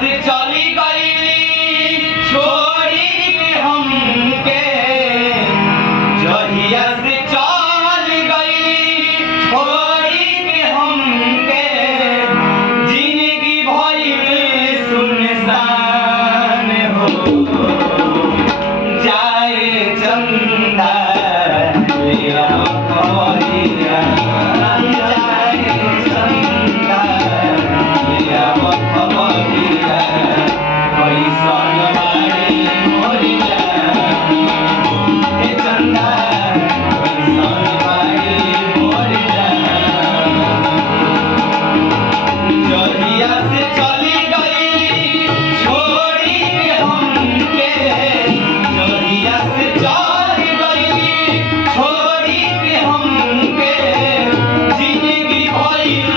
से चली गईली छोड़ी के हमके, जहिया से चल गईली छोड़ी के हमके, जिंदगी भइल सुनसान हो। जाए चंदा लिया खबरिया, जाए चंदा लिया खबरिया, कैसन बाड़ी मोरिया, हे चंदा कैसन बाड़ी मोरिया। जहिया से चली गई छोड़ी के हमके, जहिया से चली गई छोड़ी के हमके, जिंदगी भइल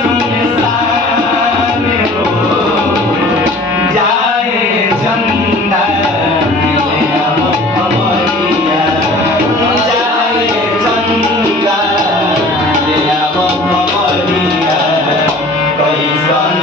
सुनसान हो। जाए चंदा लिया खबरिया, जाए चंदा लिया खबरिया, कैसन